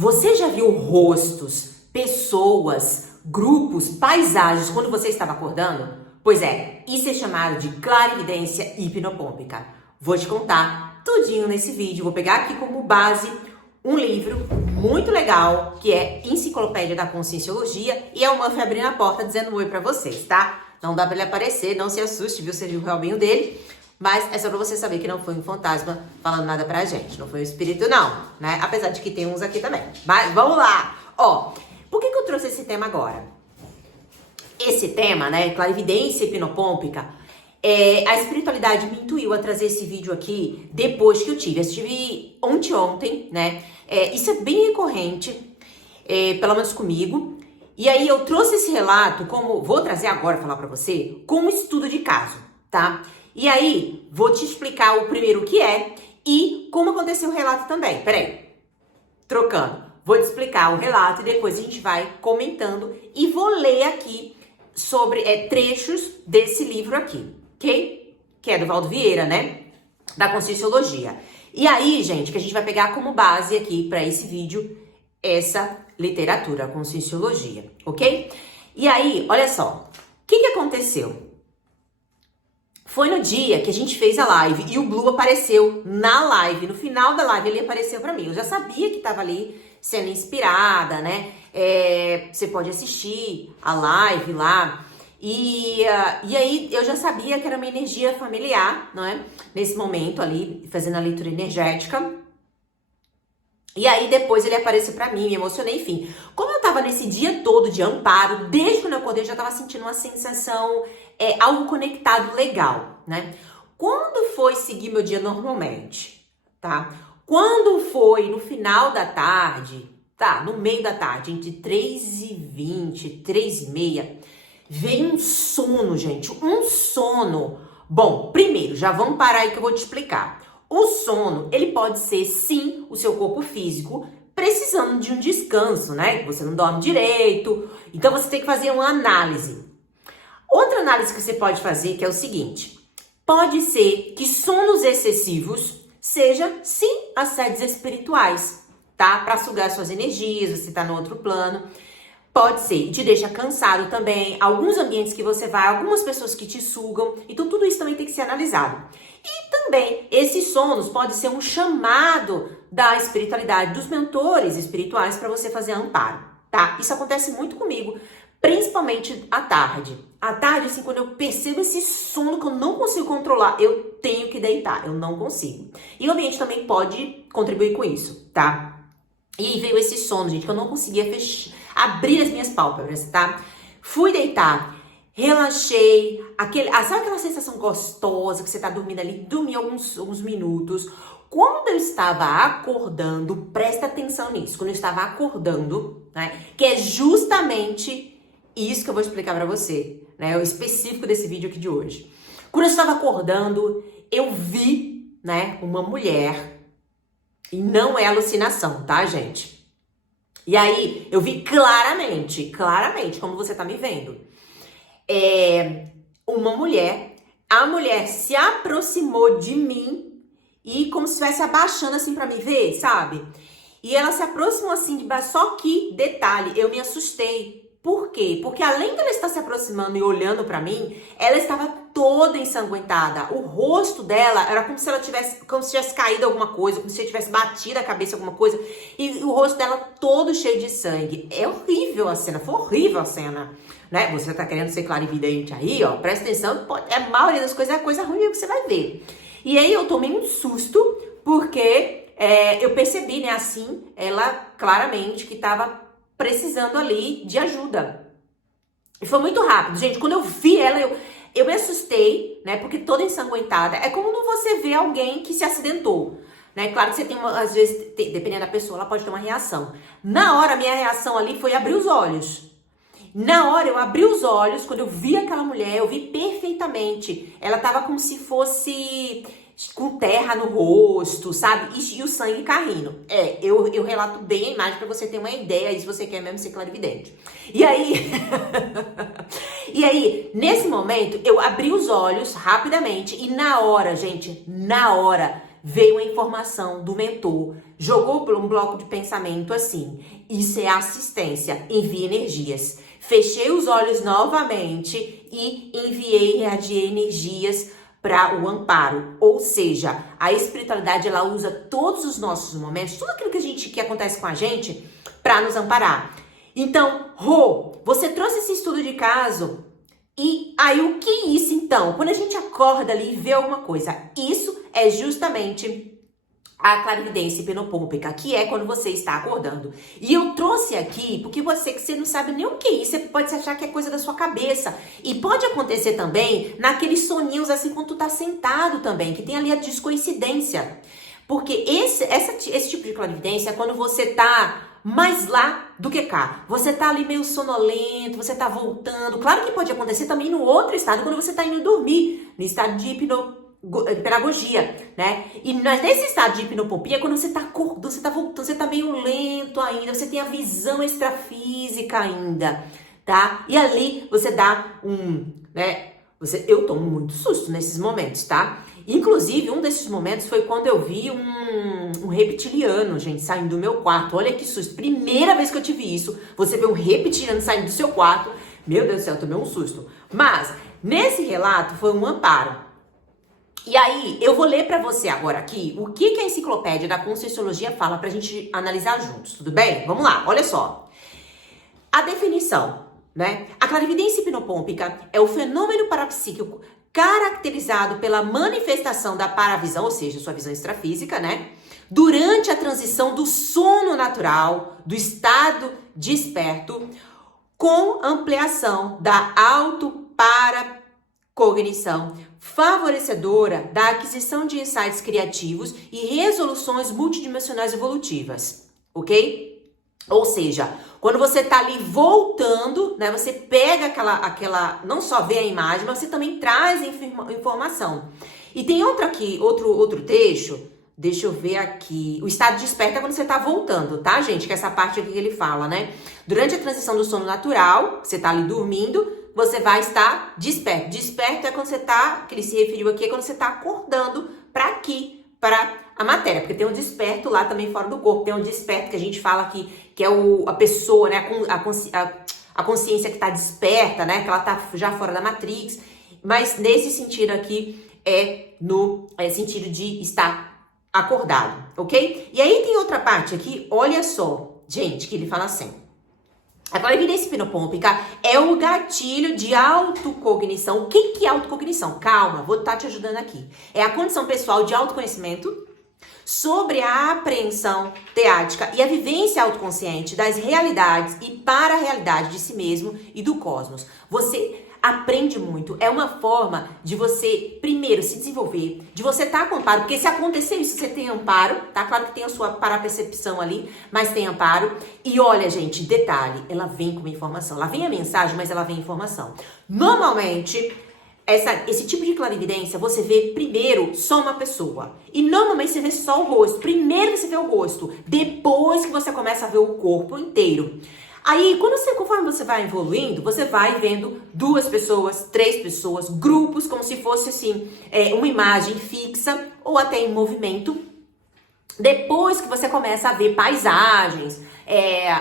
Você já viu rostos, pessoas, grupos, paisagens quando você estava acordando? Pois é, isso é chamado de clarividência hipnopômpica. Vou te contar tudinho nesse vídeo. Vou pegar aqui como base um livro muito legal, que é Enciclopédia da Conscienciologia, e é uma abrindo a porta dizendo oi pra vocês, tá? Não dá pra ele aparecer, não se assuste, viu? Você viu o realinho dele. Mas é só pra você saber que não foi um fantasma falando nada pra gente. Não foi um espírito, não, né? Apesar de que tem uns aqui também. Mas vamos lá! Ó, por que eu trouxe esse tema agora? Esse tema, né? Clarividência hipnopômpica. A espiritualidade me intuiu a trazer esse vídeo aqui depois que eu tive. Eu tive ontem, né? Isso é bem recorrente, pelo menos comigo. E aí eu trouxe esse relato, como vou trazer agora falar pra você, como estudo de caso, tá? E aí, vou te explicar o primeiro o que é e como aconteceu o relato também. Peraí, trocando. Vou te explicar o relato e depois a gente vai comentando e vou ler aqui sobre trechos desse livro aqui, ok? Que é do Valdo Vieira, né? Da Conscienciologia. E aí, gente, que a gente vai pegar como base aqui para esse vídeo essa literatura, a Conscienciologia, ok? E aí, olha só, o que aconteceu? Foi no dia que a gente fez a live e o Blue apareceu na live. No final da live ele apareceu pra mim. Eu já sabia que tava ali sendo inspirada, né? Você pode assistir a live lá. E aí eu já sabia que era uma energia familiar, não é? Nesse momento ali, fazendo a leitura energética. E aí depois ele apareceu pra mim, me emocionei, enfim. Como eu tava nesse dia todo de amparo, desde quando eu acordei eu já tava sentindo uma sensação, algo conectado legal, né? Quando foi seguir meu dia normalmente, tá? Quando foi no final da tarde, tá? No meio da tarde, entre 3h20, 3h30, veio um sono, gente, um sono. Bom, primeiro, já vamos parar aí que eu vou te explicar. O sono, ele pode ser, sim, o seu corpo físico precisando de um descanso, né? Você não dorme direito, então você tem que fazer uma análise. Outra análise que você pode fazer, que é o seguinte: pode ser que sonos excessivos seja, sim, assédios espirituais, tá? Para sugar suas energias, você tá no outro plano. Pode ser, te deixa cansado também, alguns ambientes que você vai, algumas pessoas que te sugam, então tudo isso também tem que ser analisado. E também, esses sonos pode ser um chamado da espiritualidade, dos mentores espirituais para você fazer amparo, tá? Isso acontece muito comigo, principalmente à tarde. À tarde, assim, quando eu percebo esse sono que eu não consigo controlar, eu tenho que deitar, eu não consigo. E o ambiente também pode contribuir com isso, tá? E veio esse sono, gente, que eu não conseguia abrir as minhas pálpebras, tá? Fui deitar, relaxei, sabe aquela sensação gostosa que você tá dormindo ali? Dormi alguns minutos. Quando eu estava acordando, presta atenção nisso, quando eu estava acordando, né? Que é justamente isso que eu vou explicar pra você, né? O específico desse vídeo aqui de hoje. Quando eu estava acordando, eu vi, né, uma mulher. E não é alucinação, tá, gente? E aí, eu vi claramente, como você tá me vendo. Uma mulher, a mulher se aproximou de mim e como se estivesse abaixando assim pra me ver, sabe? E ela se aproximou assim de baixo, só que, detalhe, eu me assustei. Por quê? Porque além de ela estar se aproximando e olhando pra mim, ela estava toda ensanguentada. O rosto dela era como se ela tivesse caído alguma coisa, como se ela tivesse batido a cabeça alguma coisa, e o rosto dela todo cheio de sangue. É horrível a cena, foi horrível a cena, né? Você tá querendo ser clarividente aí, ó, presta atenção, a maioria das coisas é coisa ruim que você vai ver. E aí eu tomei um susto, porque eu percebi, né, assim, ela claramente que tava precisando ali de ajuda. E foi muito rápido, gente. Quando eu vi ela, eu me assustei, né? Porque toda ensanguentada. É como quando você vê alguém que se acidentou, né? Claro que você tem às vezes, dependendo da pessoa, ela pode ter uma reação. Na hora, a minha reação ali foi abrir os olhos. Na hora, eu abri os olhos, quando eu vi aquela mulher, eu vi perfeitamente. Ela tava como se fosse com terra no rosto, sabe? E o sangue caindo. Eu relato bem a imagem pra você ter uma ideia, se você quer mesmo ser clarividente. E aí, nesse momento, eu abri os olhos rapidamente e na hora, gente, veio a informação do mentor jogou por um bloco de pensamento assim: isso é assistência, envia energias. Fechei os olhos novamente e enviei, irradiei energias para o amparo. Ou seja, a espiritualidade, ela usa todos os nossos momentos, tudo aquilo que acontece com a gente, para nos amparar. Então, Rô, você trouxe esse estudo de caso. E aí, o que é isso então? Quando a gente acorda ali e vê alguma coisa, isso é justamente a clarividência hipnopômpica, que é quando você está acordando. E eu trouxe aqui, porque que você não sabe nem o que é isso, você pode achar que é coisa da sua cabeça. E pode acontecer também naqueles soninhos assim, quando tu tá sentado também, que tem ali a descoincidência. Porque esse tipo de clarividência é quando você tá mais lá do que cá. Você tá ali meio sonolento, você tá voltando. Claro que pode acontecer também no outro estado, quando você tá indo dormir, no estado de pedagogia, né? E nesse estado de hipnopompia, quando você tá acordando, você tá voltando, você tá meio lento ainda, você tem a visão extrafísica ainda, tá? E ali você dá né? Eu tomo muito susto nesses momentos, tá? Inclusive, um desses momentos foi quando eu vi um reptiliano, gente, saindo do meu quarto. Olha que susto. Primeira vez que eu tive isso, você vê um reptiliano saindo do seu quarto. Meu Deus do céu, eu tomei um susto. Mas, nesse relato, foi um amparo. E aí, eu vou ler pra você agora aqui o que a enciclopédia da Conscienciologia fala pra gente analisar juntos, tudo bem? Vamos lá, olha só. A definição, né? A clarividência hipnopômpica é o fenômeno parapsíquico caracterizado pela manifestação da paravisão, ou seja, sua visão extrafísica, né? Durante a transição do sono natural, do estado desperto, com ampliação da autoparacognição, favorecedora da aquisição de insights criativos e resoluções multidimensionais evolutivas, ok? Ou seja, quando você tá ali voltando, né, você pega aquela, não só vê a imagem, mas você também traz informação. E tem outro trecho, deixa eu ver aqui. O estado desperto é quando você tá voltando, tá, gente? Que é essa parte aqui que ele fala, né? Durante a transição do sono natural, você tá ali dormindo, você vai estar desperto. Desperto é quando você tá, que ele se referiu aqui, é quando você tá acordando para aqui, para a matéria, porque tem um desperto lá também fora do corpo, tem um desperto que a gente fala aqui, que é a pessoa, né, a consciência que tá desperta, né, que ela tá já fora da Matrix, mas nesse sentido aqui é no sentido de estar acordado, ok? E aí tem outra parte aqui, olha só, gente, que ele fala assim: a clarividência hipnopômpica é o gatilho de autocognição. O que é autocognição? Calma, vou estar te ajudando aqui. É a condição pessoal de autoconhecimento sobre a apreensão teática e a vivência autoconsciente das realidades e para-realidade de si mesmo e do cosmos. Você aprende muito. É uma forma de você, primeiro, se desenvolver, de você estar com amparo, porque se acontecer isso, você tem amparo, tá? Claro que tem a sua parapercepção ali, mas tem amparo. E olha, gente, detalhe, ela vem com informação. Ela vem a mensagem, mas ela vem a informação. Normalmente, esse tipo de clarividência, você vê primeiro só uma pessoa. E normalmente você vê só o rosto. Primeiro você vê o rosto, depois que você começa a ver o corpo inteiro. Aí, conforme você vai evoluindo, você vai vendo 2 pessoas, 3 pessoas, grupos, como se fosse assim, uma imagem fixa ou até em movimento. Depois que você começa a ver paisagens,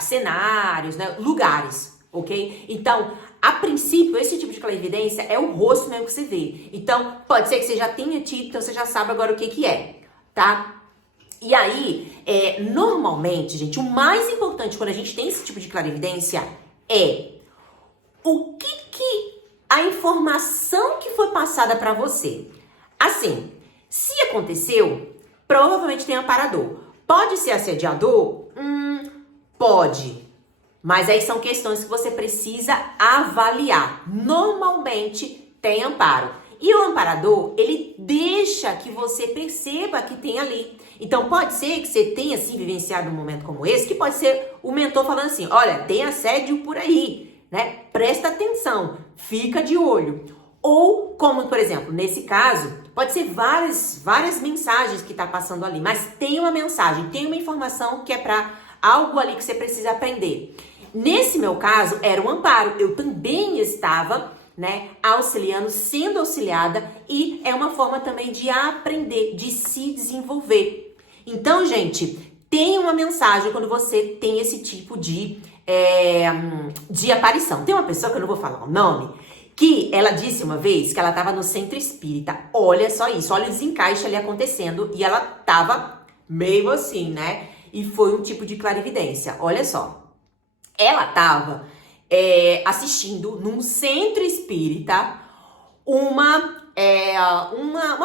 cenários, né, lugares, ok? Então, a princípio, esse tipo de clarividência é o rosto mesmo que você vê. Então, pode ser que você já tenha tido, então você já sabe agora o que é, tá? E aí, normalmente, gente, o mais importante quando a gente tem esse tipo de clarividência é o que a informação que foi passada para você. Assim, se aconteceu, provavelmente tem amparador. Pode ser assediador? Pode. Mas aí são questões que você precisa avaliar. Normalmente tem amparo. E o amparador, ele deixa que você perceba que tem ali. Então, pode ser que você tenha, assim, vivenciado um momento como esse, que pode ser o mentor falando assim: olha, tem assédio por aí, né? Presta atenção, fica de olho. Ou, como, por exemplo, nesse caso, pode ser várias mensagens que tá passando ali, mas tem uma mensagem, tem uma informação que é para algo ali que você precisa aprender. Nesse meu caso, era um amparo. Eu também estava, né, auxiliando, sendo auxiliada, e é uma forma também de aprender, de se desenvolver. Então, gente, tem uma mensagem quando você tem esse tipo de aparição. Tem uma pessoa, que eu não vou falar o nome, que ela disse uma vez que ela estava no centro espírita. Olha só isso, olha o desencaixe ali acontecendo. E ela estava meio assim, né? E foi um tipo de clarividência. Olha só. Ela estava assistindo num centro espírita uma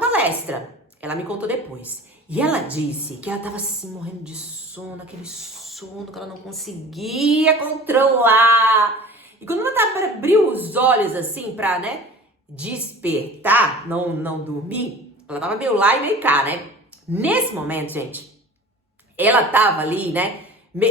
palestra. Ela me contou depois. E ela disse que ela estava assim, morrendo de sono, aquele sono que ela não conseguia controlar. E quando ela abriu os olhos assim pra, né, despertar, não dormir, ela tava meio lá e meio cá, né? Nesse momento, gente, ela tava ali, né,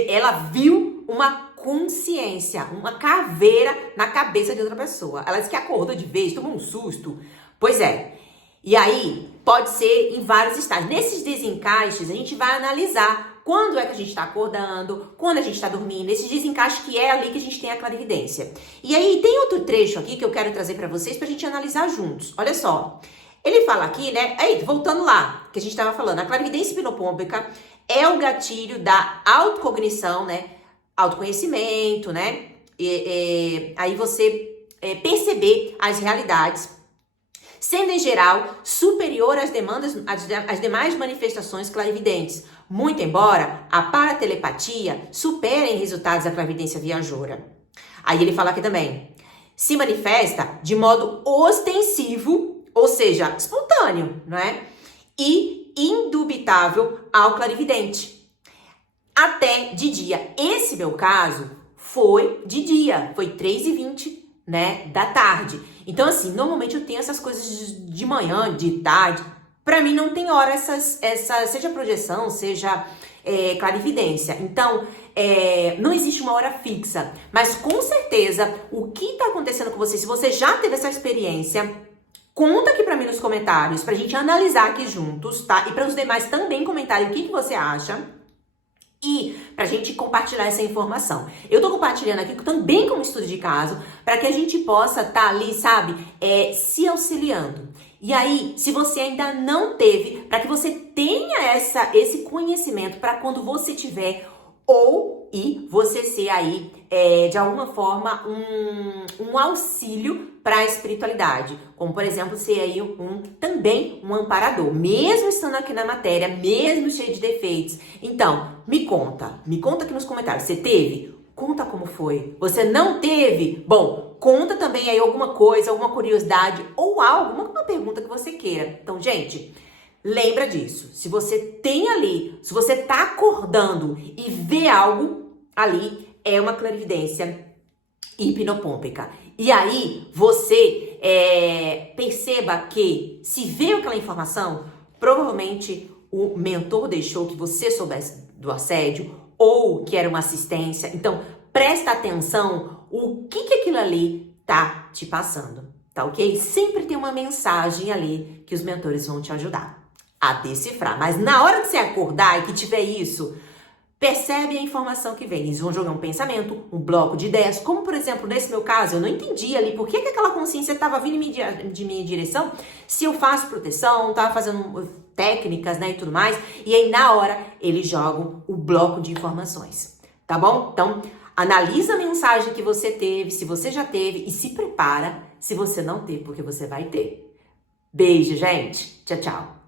ela viu uma consciência, uma caveira na cabeça de outra pessoa. Ela disse que acordou de vez, tomou um susto. Pois é. E aí, pode ser em vários estágios. Nesses desencaixes, a gente vai analisar quando é que a gente está acordando, quando a gente está dormindo, esses desencaixes que é ali que a gente tem a clarividência. E aí, tem outro trecho aqui que eu quero trazer para vocês pra gente analisar juntos. Olha só. Ele fala aqui, né? Aí, voltando lá, que a gente estava falando, a clarividência hipnopômpica é o gatilho da autocognição, né? Autoconhecimento, né? Aí você perceber as realidades, sendo em geral superior às demais manifestações clarividentes, muito embora a paratelepatia supere em resultados da clarividência viajoura. Aí ele fala aqui também, se manifesta de modo ostensivo, ou seja, espontâneo, não é? E indubitável ao clarividente. Até de dia. Esse meu caso foi de dia, foi 3h20, né, da tarde. Então, assim, normalmente eu tenho essas coisas de manhã, de tarde. Pra mim não tem hora seja projeção, seja clarividência. Então, não existe uma hora fixa. Mas com certeza, o que tá acontecendo com você, se você já teve essa experiência, conta aqui pra mim nos comentários, pra gente analisar aqui juntos, tá? E para os demais também comentarem o que você acha. E pra gente compartilhar essa informação. Eu tô compartilhando aqui também como estudo de caso, para que a gente possa estar ali, sabe, se auxiliando. E aí, se você ainda não teve, para que você tenha esse conhecimento para quando você tiver, e você ser aí, de alguma forma, um auxílio para a espiritualidade. Como, por exemplo, ser aí também um amparador. Mesmo estando aqui na matéria, mesmo cheio de defeitos. Então, me conta aqui nos comentários. Você teve? Conta como foi. Você não teve? Bom, conta também aí alguma coisa, alguma curiosidade ou alguma pergunta que você queira. Então, gente, lembra disso. Se você tem ali, se você tá acordando e vê algo ali, é uma clarividência hipnopômpica. E aí, você perceba que se veio aquela informação, provavelmente o mentor deixou que você soubesse do assédio ou que era uma assistência. Então, presta atenção o que aquilo ali tá te passando, tá ok? Sempre tem uma mensagem ali que os mentores vão te ajudar a decifrar. Mas na hora que você acordar e que tiver isso, percebe a informação que vem. Eles vão jogar um pensamento, um bloco de ideias. Como, por exemplo, nesse meu caso, eu não entendi ali por que aquela consciência estava vindo de minha direção, se eu faço proteção, estava fazendo técnicas, né, e tudo mais. E aí, na hora, eles jogam o bloco de informações. Tá bom? Então, analisa a mensagem que você teve, se você já teve, e se prepara se você não ter, porque você vai ter. Beijo, gente. Tchau, tchau.